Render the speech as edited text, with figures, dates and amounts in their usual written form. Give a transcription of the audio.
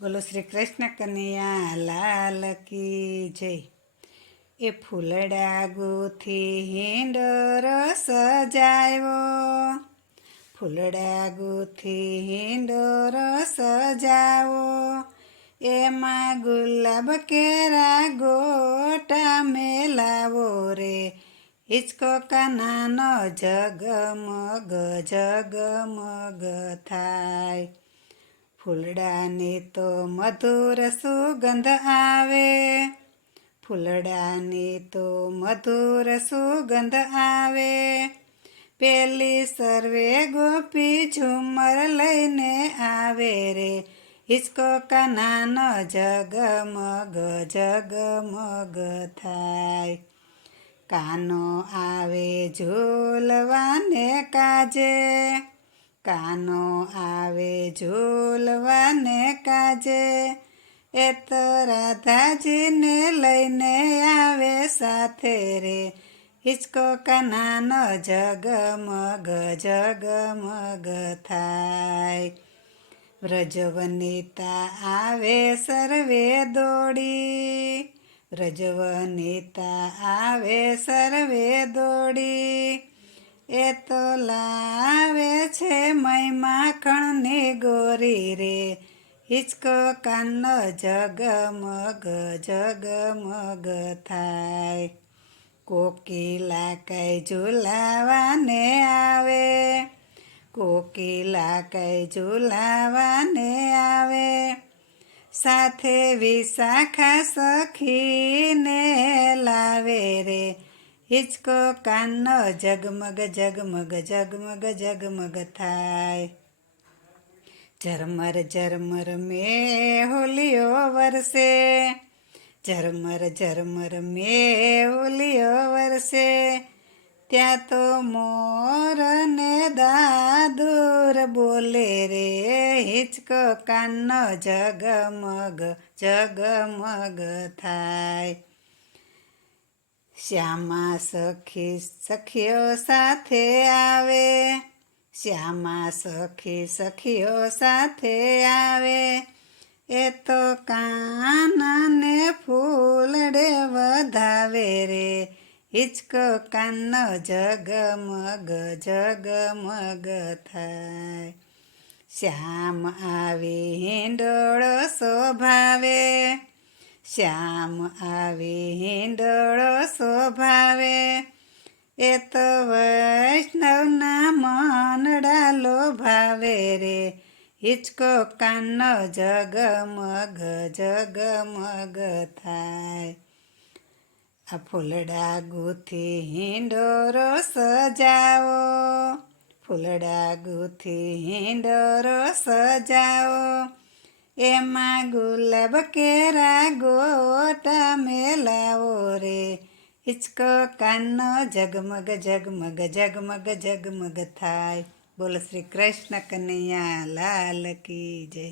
બોલો શ્રી કૃષ્ણ કનૈયા લાલ કી જય. એ ફૂલડા ગોથી હિંડોરો સજાવ્યો, ફૂલડા ગોથી હિંડોરો સજાવો, એમાં ગુલાબ કેરા ગોટા મેલાવો રે, હિચકો કાનાનો જગમગ જગમગ થાય. ફૂલડાની તો મધુર સુગંધ આવે, ફૂલડાની તો મધુર સુગંધ આવે, પેલી સર્વે ગોપી ઝુમર લઈને આવે રે, હિચકો કાનાનો જગમગ જગમગ થાય. કાનો આવે ઝૂલવાને કાજે, કાનો આવે ઝૂલવાને કાજે, એ તો રાધાજીને લઈને આવે સાથે રે, હિચકો કાનાનો જગમગ જગમગ થાય. વ્રજવનિતા આવે સર્વે દોડી, વ્રજવનિતા આવે સર્વે દોડી, એ તો લાવે છે મય માખણની ગોરી રે, હિચકો કાનનો જગમગ જગમગ થાય. કોકિલા કઈ ઝુલાવાને આવે, કોકિલા કઈ ઝુલાવાને આવે, સાથે વિશાખા સખીને લાવે રે, હિચકો કાનનો જગમગ જગમગ જગમગ જગમગ થાય. ઝરમર ઝરમર મેહુલીઓ વરસે, ઝરમર ઝરમર મેહુલીઓ વરસે, ત્યાં તો મોર ને દાદુર બોલે રે, હિચકો કાનનો જગમગ જગમગ થાય. શ્યામા સખી સખીઓ સાથે આવે, શ્યામા સખી સખીઓ સાથે આવે, એ તો કાનાને ફૂલડે વધાવે રે, હિચકો કાનનો જગમગ જગમગ થાય. શ્યામ આવી હિંડોળો શોભાવે, શ્યામ આવી હિંડોળો શોભાવે, એ તો વૈષ્ણવના મનડા લોભાવે રે, હિચકો કાનનો જગમગ જગમગ થાય. આ ફૂલડા ગૂથી હિંડોરો સજાવો, ફૂલડા ગૂથી હિંડોરો સજાવો, એમાં ગુલાબ કેરા ગોટા મેલાવો રે, હિચકો કાનનો જગમગ જગમગ જગમગ જગમગ થાય. બોલો શ્રી કૃષ્ણ કનૈયા લાલ કી જય.